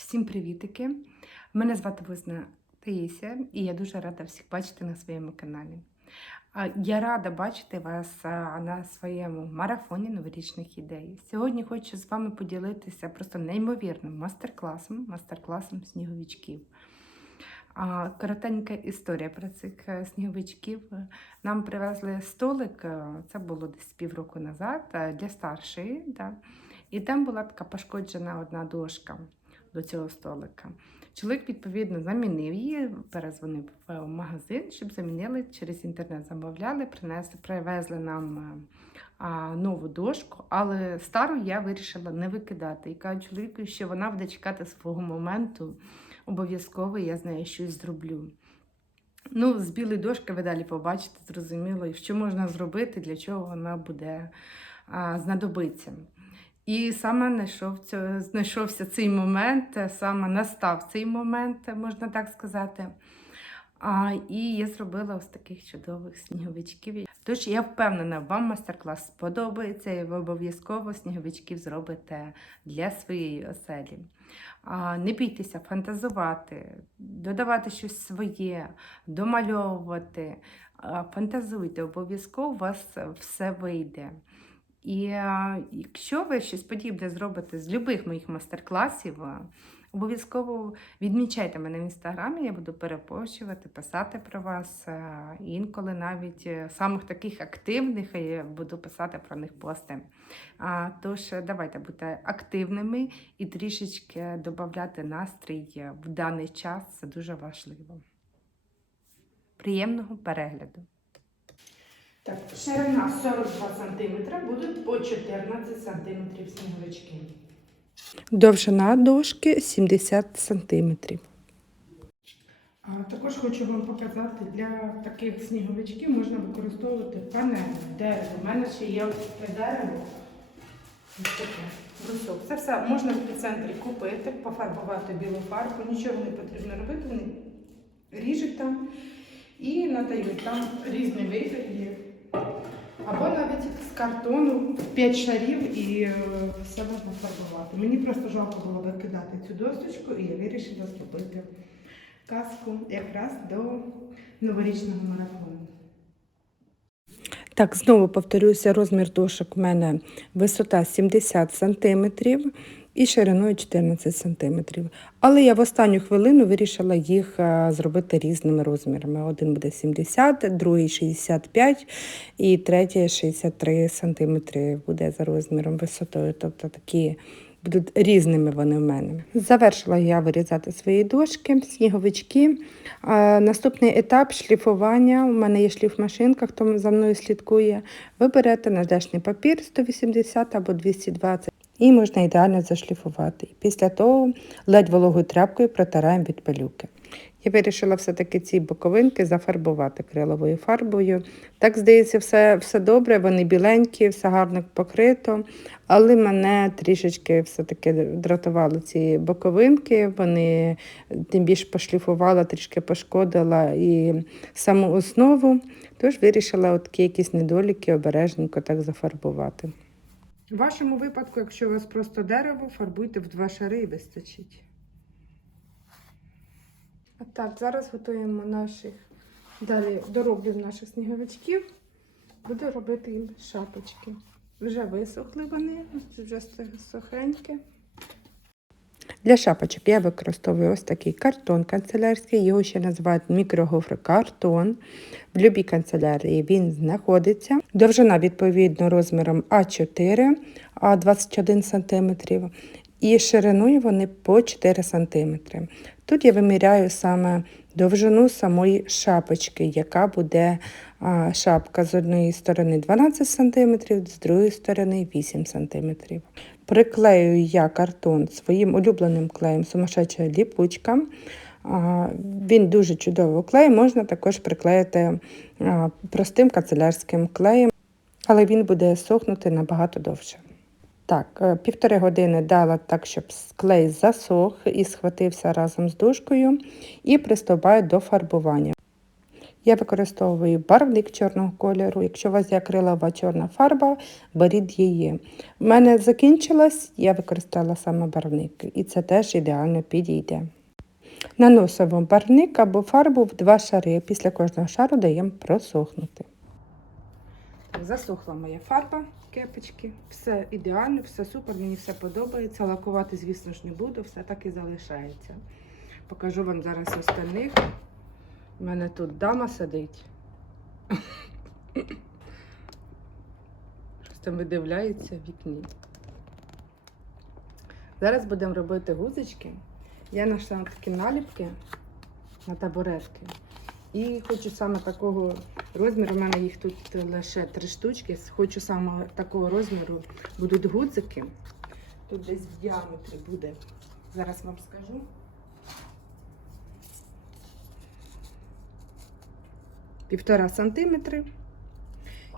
Всім привітики! Мене звати Возна Таїся, і я дуже рада всіх бачити на своєму каналі. Я рада бачити вас на своєму марафоні новорічних ідей. Сьогодні хочу з вами поділитися просто неймовірним мастер-класом, мастер-класом сніговичків. Коротенька історія про цих е, сніговичків. Нам привезли столик, е, це було десь півроку назад, е, для старшої. Да? І там була така пошкоджена одна дошка до цього столика. Чоловік, відповідно, замінив її, перезвонив в магазин, щоб замінили через інтернет. Замовляли, принесли, привезли нам е, а, нову дошку, але стару я вирішила не викидати. І кажу чоловіку, що вона буде чекати свого моменту. Обов'язково я з нею щось зроблю. Ну, з білої дошки ви далі побачите, зрозуміло, що можна зробити, для чого вона буде а, знадобиться. І саме знайшов цього- знайшовся цей момент, е, саме настав цей момент, е, можна так сказати. А, і я зробила ось таких чудових сніговичків. Тож я впевнена, вам майстер-клас сподобається, і ви обов'язково сніговичків зробите для своєї оселі. А, не бійтеся фантазувати, додавати щось своє, домальовувати. Фантазуйте, обов'язково у вас все вийде. І е, якщо ви щось подібне зробите з любих моїх майстер-класів, е, обов'язково відмічайте мене в інстаграмі, я буду перепощувати, писати про вас. е, Інколи навіть самих таких активних я буду писати про них пости. Тож давайте бути активними і трішечки додати настрій в даний час. Це дуже важливо. Приємного перегляду! Так, ширина 42 см, будуть по 14 см сніговички. Довжина дошки 70 см. А також хочу вам показати, для таких сніговичків можна використовувати панель, дерево. У мене ще є ось таке дерево. Ось таке. брусок. Це все можна в епіцентрі купити, пофарбувати білу фарбу, нічого не потрібно робити, вони ріжуть там і надають там різний вигляд є. Або навіть з картону п'ять шарів і е, все можна фарбувати. Мені просто жалко було викидати цю досточку, і я вирішила зробити казку якраз до новорічного марафону. Так, знову повторюся, розмір дошок у мене висота 70 см і шириною 14 см. Але я в останню хвилину вирішила їх е, зробити різними розмірами. Один буде 70, другий 65 і третій 63 см буде за розміром висотою. Тобто такі будуть різними вони в мене. Завершила я вирізати свої дошки, сніговички. А, наступний етап шліфування. У мене є шліфмашинка, хто за мною слідкує. Ви берете надежний папір 180 або 220 і можна ідеально зашліфувати. Після того ледь вологою тряпкою протираємо від пилюки. Я вирішила все-таки ці боковинки зафарбувати криловою фарбою. Так, здається, все, все добре, вони біленькі, все гарно покрито, але мене трішечки все-таки дратували ці боковинки, вони тим більше пошліфувала, трішки пошкодила і саму основу, тож вирішила от якісь недоліки обережненько так зафарбувати. У вашому випадку, якщо у вас просто дерево, фарбуйте в два шари і вистачить. А так, зараз готуємо наших далі дороблю наших сніговичків. Буду робити їм шапочки. Вже висохли вони, вже сухенькі. Для шапочок я використовую ось такий картон канцелярський, його ще називають мікрогофрокартон. В любій канцелярії він знаходиться. Довжина відповідно розміром А4, а 21 см. І шириною вони по 4 см. Тут я виміряю саме довжину самої шапочки, яка буде шапка з однієї сторони 12 см, з другої сторони 8 см. Приклею я картон своїм улюбленим клеєм сумасшедша ліпучка. Він дуже чудово клеє, можна також приклеїти простим канцелярським клеєм, але він буде сохнути набагато довше. Так, е, півтори години дала так, щоб клей засох і схватився разом з дужкою, і приступаю до фарбування. Я використовую барвник чорного кольору. Якщо у вас є акрилова чорна фарба, беріть її. У мене закінчилась, я використала саме барвник, і це теж ідеально підійде. Наносимо барвник або фарбу в два шари. Після кожного шару даємо просохнути. Засохла моя фарба кепочки. Все ідеально, все супер, мені все подобається. Лакувати, звісно ж, не буду, все так і залишається. Покажу вам зараз остальних. У мене тут дама сидить. Там видивляється в вікні. Зараз будемо робити гузочки. Я знайшла такі наліпки на табуретки. І хочу саме такого розміру. У мене їх тут лише три штучки. Хочу саме такого розміру. Будуть гудзики. Тут десь в діаметрі буде. Зараз вам скажу. Півтора сантиметри.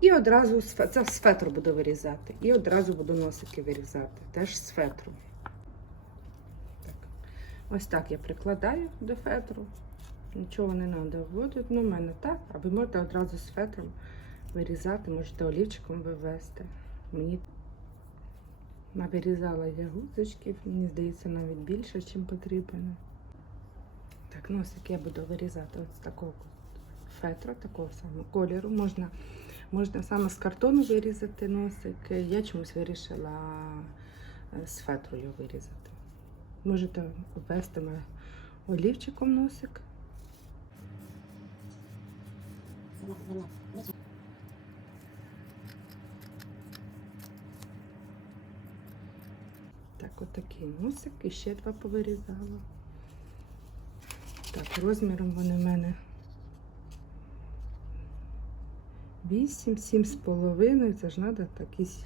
І одразу це з фетру буду вирізати. І одразу буду носики вирізати. Теж з фетру. Так. Ось так я прикладаю до фетру. Нічого не треба вводити. Ну, в мене так. А ви можете одразу з фетром вирізати, можете олівчиком вивести. Мені навирізала я гудзичків, мені здається, навіть більше, ніж потрібно. Так, носик я буду вирізати ось такого фетру, такого самого кольору. Можна, можна саме з картону вирізати носик. Я чомусь вирішила е, з фетру вирізати. Можете мене олівчиком носик. Так, отакий носик і ще два повирізала. Так, розміром вони в мене 8, 7 з половиною. Це ж треба якісь.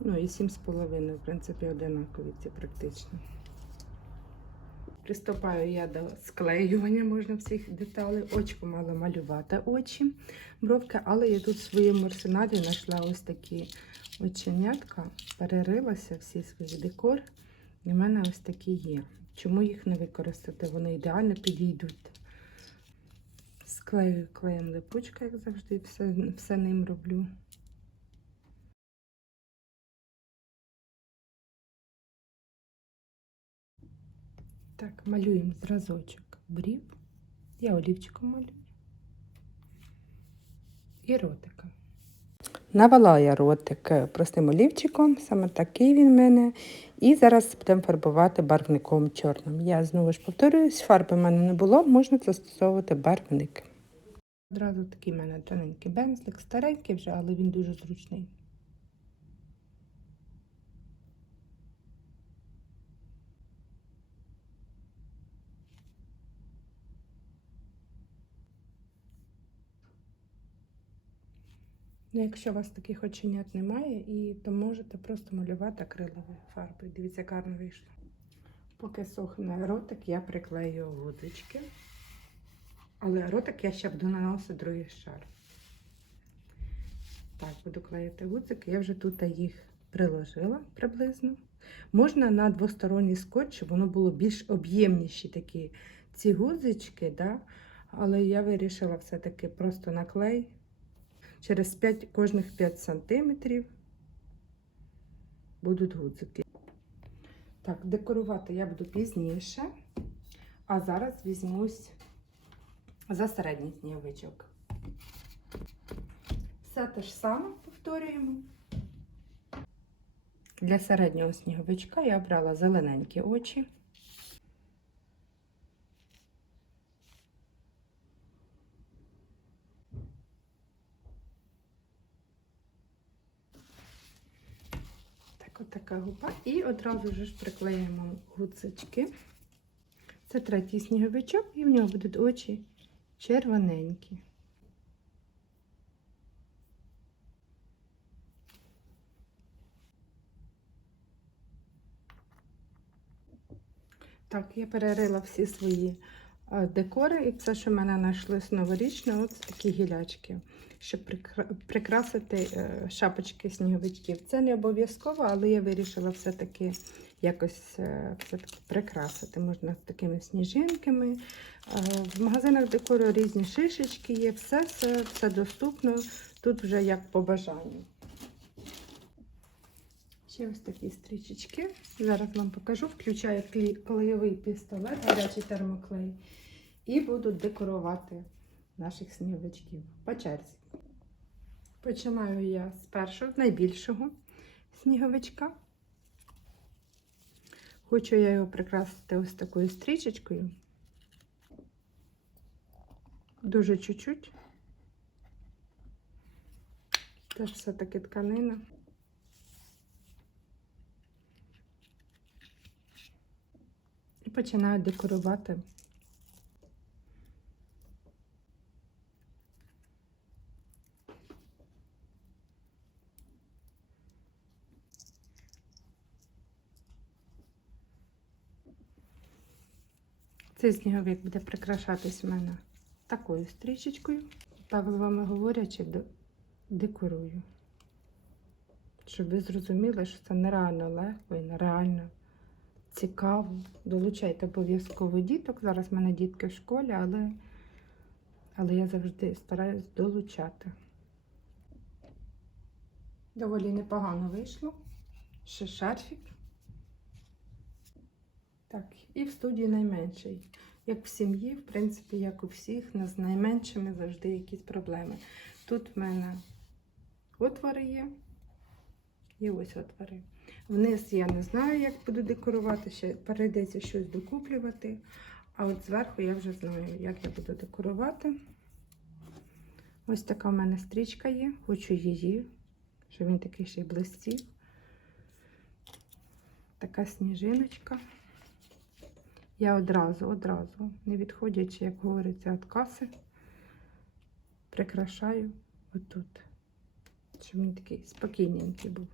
Ну і 7 з половиною, в принципі, одинакові ці практично. Приступаю я до склеювання, можна всіх деталей. Очко мала малювати очі, бровки, але я тут в своєму арсеналі знайшла ось такі оченятка, перерилася всі свої декор. І в мене ось такі є. Чому їх не використати? Вони ідеально підійдуть. Склею клеєм липучка, як завжди, все, все ним роблю. Так, малюємо зразочок брів. Я олівчиком малюю. І ротика. Навела я ротик простим олівчиком, саме такий він в мене. І зараз будемо фарбувати барвником чорним. Я знову ж повторююсь, фарби в мене не було, можна застосовувати барвник. Одразу такий в мене тоненький бензлик, старенький вже, але він дуже зручний. Ну, якщо у вас таких оченят немає, і, то можете просто малювати акриловою фарбою. Дивіться, як гарно вийшло. Поки сохне ротик, я приклею гудзички. Але ротик я ще буду наносити другий шар. Так, буду клеїти гудзики. Я вже тут їх приложила приблизно. Можна на двосторонній скотч, щоб воно було більш об'ємніші такі ці гудзички, да? але я вирішила все-таки просто на клей через 5, кожних 5 сантиметрів будуть гудзики. Так, декорувати я буду пізніше, а зараз візьмусь за середній сніговичок. Все те ж саме повторюємо. Для середнього сніговичка я обрала зелененькі очі. Так, така губа. І одразу ж приклеїмо гуцечки. Це третій сніговичок, і в нього будуть очі червоненькі. Так, я перерила всі свої е, декори, і все, що в мене знайшлось новорічне, от такі гілячки, щоб прикрасити е, шапочки сніговичків. Це не обов'язково, але я вирішила все-таки якось е, все-таки прикрасити. Можна такими сніжинками. Е, В магазинах декору різні шишечки є, все, все, все доступно. Тут вже як по бажанню. Ще ось такі стрічечки. Зараз вам покажу. Включаю клей- клейовий пістолет, гарячий термоклей. І буду декорувати наших сніговичків по черзі. Починаю я з першого, найбільшого сніговичка. Хочу я його прикрасити ось такою стрічечкою. Дуже чуть-чуть. Теж все-таки тканина. І починаю декорувати. Цей сніговик буде прикрашатись у мене такою стрічечкою. Так з вами говорячи, декорую. Щоб ви зрозуміли, що це нереально легко і нереально цікаво. Долучайте обов'язково діток. Зараз в мене дітки в школі, але, але я завжди стараюсь долучати. Доволі непогано вийшло. Ще шарфік. Так, і в студії найменший. Як в сім'ї, в принципі, як у всіх, з найменшими завжди якісь проблеми. Тут в мене отвори є. І ось отвори. Вниз я не знаю, як буду декорувати, ще перейдеться щось докуплювати. А от зверху я вже знаю, як я буду декорувати. Ось така в мене стрічка є. Хочу її, щоб він такий ще й блистів. Така сніжиночка. Я одразу, одразу, не відходячи, як говориться, від каси, прикрашаю отут, щоб він такий спокійненький був.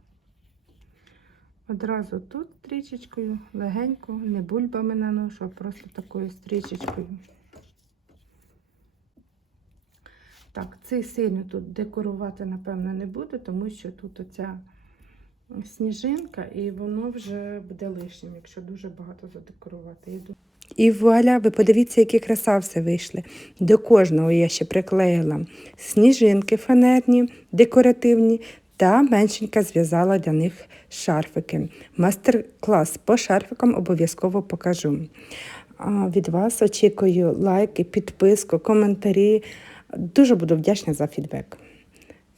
Одразу тут стрічечкою, легенько, не бульбами наношу, а просто такою стрічечкою. Так, цей сильно тут декорувати, напевно, не буду, тому що тут оця сніжинка, і воно вже буде лишнім, якщо дуже багато задекорувати. І вуаля, ви подивіться, які красавці вийшли. До кожного я ще приклеїла сніжинки фанерні, декоративні та меншенька зв'язала для них шарфики. Мастер-клас по шарфикам обов'язково покажу. А від вас очікую лайки, підписку, коментарі. Дуже буду вдячна за фідбек.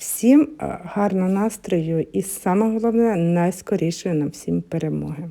Всім е, гарного настрою і саме головне найскорішої нам всім перемоги.